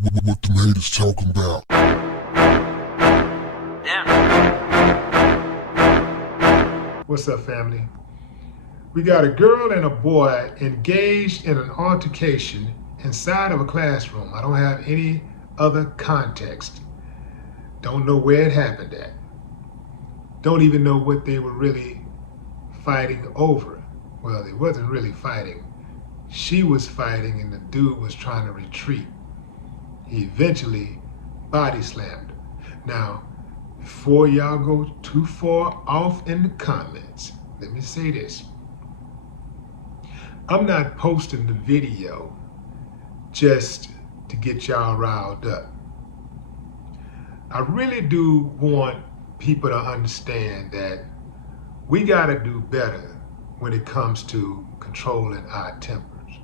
What them haters talking about? What's up, family? We got a girl and a boy engaged in an altercation inside of a classroom. I don't have any other context. Don't know where it happened at. Don't even know what they were really fighting over. Well, they wasn't really fighting. She was fighting and the dude was trying to retreat. He eventually body slammed her. Now, before y'all go too far off in the comments, let me say this. I'm not posting the video just to get y'all riled up. I really do want people to understand that we gotta do better when it comes to controlling our tempers.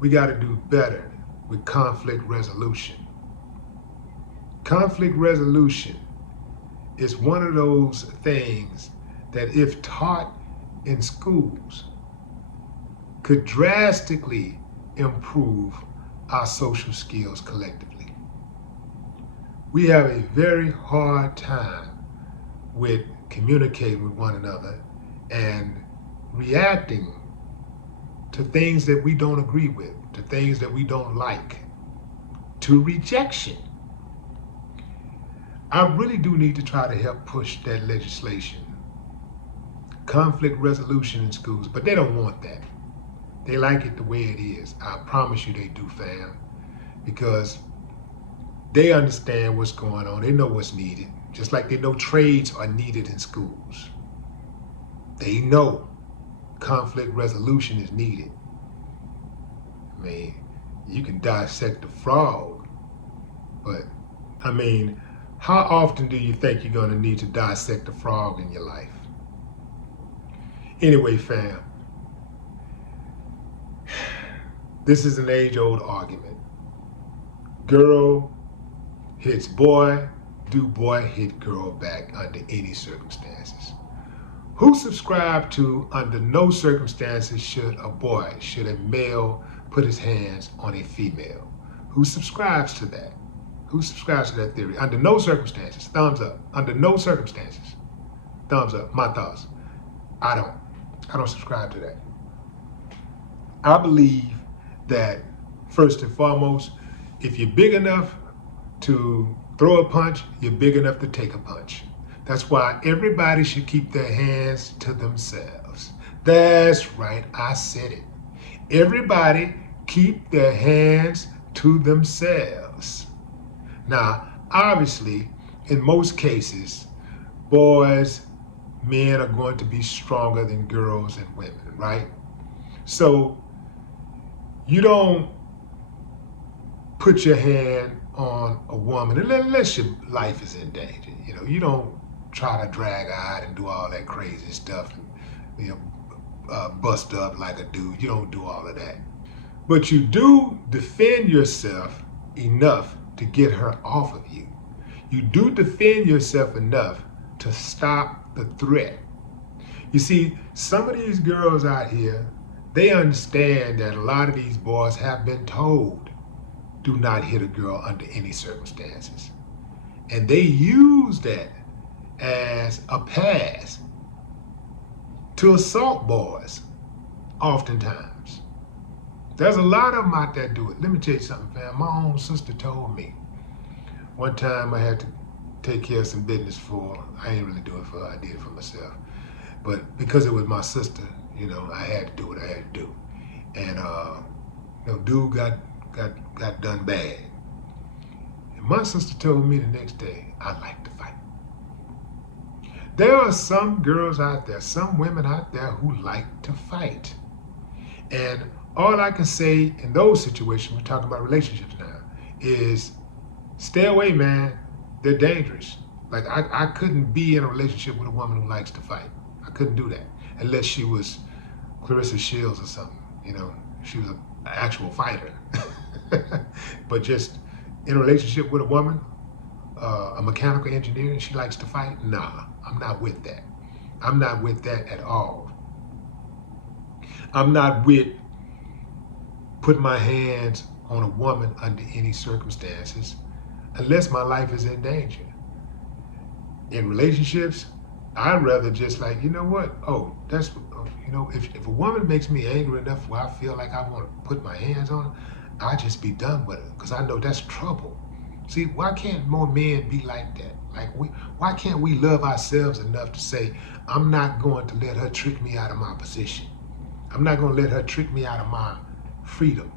We gotta do better with conflict resolution. Conflict resolution is one of those things that, if taught in schools, could drastically improve our social skills collectively. We have a very hard time with communicating with one another and reacting to things that we don't agree with, to things that we don't like, to rejection. I really do need to try to help push that legislation, conflict resolution in schools, but they don't want that. They like it the way it is. I promise you they do, fam, because they understand what's going on. They know what's needed, just like they know trades are needed in schools. They know conflict resolution is needed. I mean, you can dissect a frog, but I mean, how often do you think you're going to need to dissect a frog in your life? Anyway, fam, this is an age-old argument. Girl hits boy, do boy hit girl back under any circumstances? Who subscribed to under no circumstances should a male put his hands on a female? Who subscribes to that? Who subscribes to that theory? Under no circumstances, thumbs up. Under no circumstances, thumbs up. My thoughts. I don't subscribe to that. I believe that, first and foremost, if you're big enough to throw a punch, you're big enough to take a punch. That's why everybody should keep their hands to themselves. That's right, I said it. Everybody keep their hands to themselves. Now, obviously, in most cases, men are going to be stronger than girls and women, right? So you don't put your hand on a woman unless your life is in danger. You don't try to drag her out and do all that crazy stuff and bust up like a dude. You don't do all of that. But you do defend yourself enough to get her off of you. You do defend yourself enough to stop the threat. You see, some of these girls out here, they understand that a lot of these boys have been told, do not hit a girl under any circumstances. And they use that as a pass to assault boys, oftentimes. There's a lot of them out there do it. Let me tell you something, fam. My own sister told me one time I had to take care of some business for her. I ain't really do it for her, I did it for myself. But because it was my sister, I had to do what I had to do. And dude got done bad. And my sister told me the next day, I like to fight. There are some girls out there, some women out there who like to fight. And all I can say in those situations, we're talking about relationships now, is stay away, man. They're dangerous. Like, I couldn't be in a relationship with a woman who likes to fight. I couldn't do that unless she was Clarissa Shields or something. She was an actual fighter. But just in a relationship with a woman, a mechanical engineer, and she likes to fight, nah, I'm not with that. I'm not with that at all. I'm not with putting my hands on a woman under any circumstances unless my life is in danger. In relationships, I'd rather just like, you know what? Oh, that's, you know, if a woman makes me angry enough where I feel like I want to put my hands on her, I'll just be done with it because I know that's trouble. See, why can't more men be like that? Like, why can't we love ourselves enough to say, I'm not going to let her trick me out of my position. I'm not going to let her trick me out of my freedom.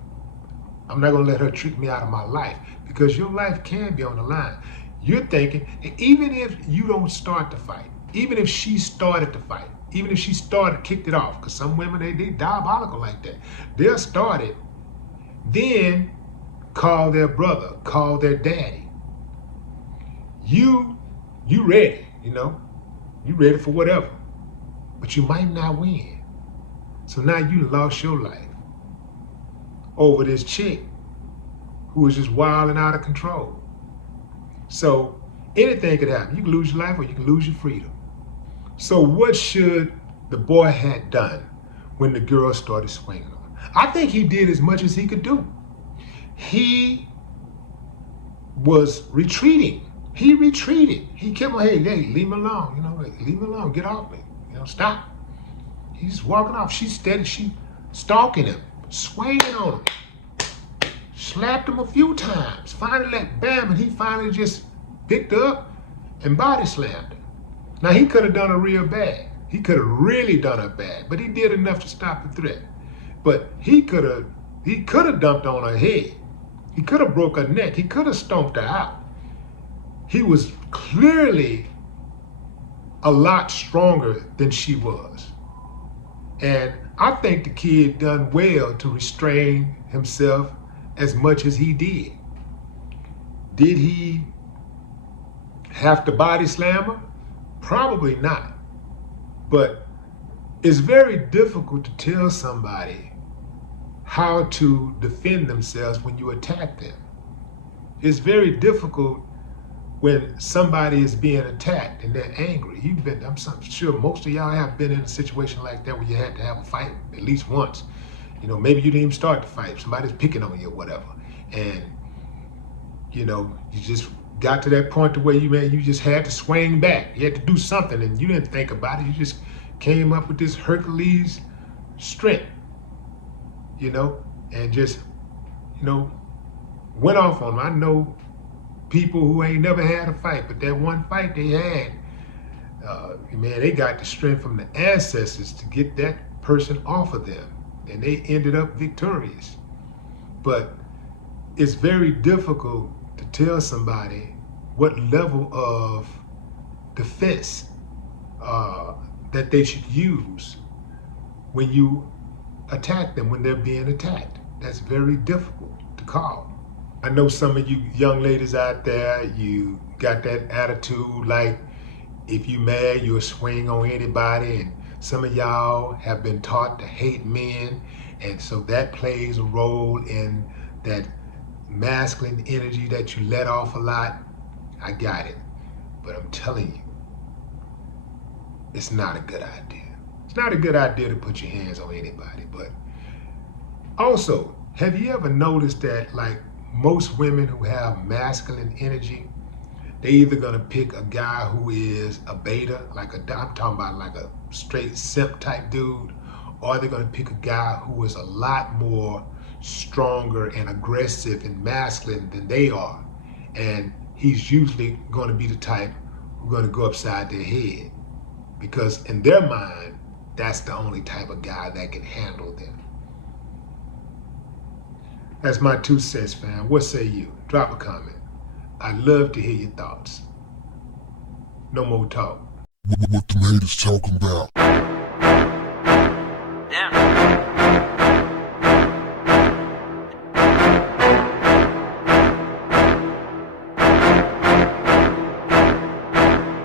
I'm not going to let her trick me out of my life, because your life can be on the line. You're thinking, even if you don't start the fight, even if she started the fight, even if she kicked it off, because some women, they diabolical like that. They'll start it, then call their brother, call their daddy. You ready, you know? You ready for whatever, but you might not win. So now you lost your life over this chick who is just wild and out of control. So anything could happen. You can lose your life or you can lose your freedom. So what should the boy had done when the girl started swinging on him? I think he did as much as he could do. He was retreating. He retreated. He kept on, hey, leave me alone. You know, leave me alone. Get off me. You know, stop. He's walking off. She's steady. She stalking him, swinging on him. Slapped him a few times. Finally let bam, and he finally just picked her up and body slammed her. Now he could have done her real bad. He could have really done her bad, but he did enough to stop the threat. But he could have dumped on her head. He could have broke her neck. He could have stomped her out. He was clearly a lot stronger than she was. And I think the kid done well to restrain himself as much as he did. Did he have to body slam her? Probably not. But it's very difficult to tell somebody how to defend themselves when you attack them. It's very difficult when somebody is being attacked and they're angry. I'm sure most of y'all have been in a situation like that where you had to have a fight at least once. You know, maybe you didn't even start the fight. Somebody's picking on you or whatever. And, you know, you just got to that point to where you just had to swing back. You had to do something and you didn't think about it. You just came up with this Hercules strength, you know, and just, you know, went off on them. I know people who ain't never had a fight, but that one fight they had, man, they got the strength from the ancestors to get that person off of them, and they ended up victorious. But it's very difficult to tell somebody what level of defense that they should use when you attack them, when they're being attacked. That's very difficult to call. I know some of you young ladies out there, you got that attitude like if you mad, you'll swing on anybody, and some of y'all have been taught to hate men, and so that plays a role in that masculine energy that you let off a lot. I got it, but I'm telling you, it's not a good idea. It's not a good idea to put your hands on anybody. But also, have you ever noticed that like most women who have masculine energy, they either gonna pick a guy who is a beta, I'm talking about like a straight simp type dude, or they're gonna pick a guy who is a lot more stronger and aggressive and masculine than they are. And he's usually gonna be the type who's gonna go upside their head, because in their mind, that's the only type of guy that can handle them. That's my 2 cents, fam. What say you? Drop a comment. I'd love to hear your thoughts. No more talk. What the haters talking about? Yeah.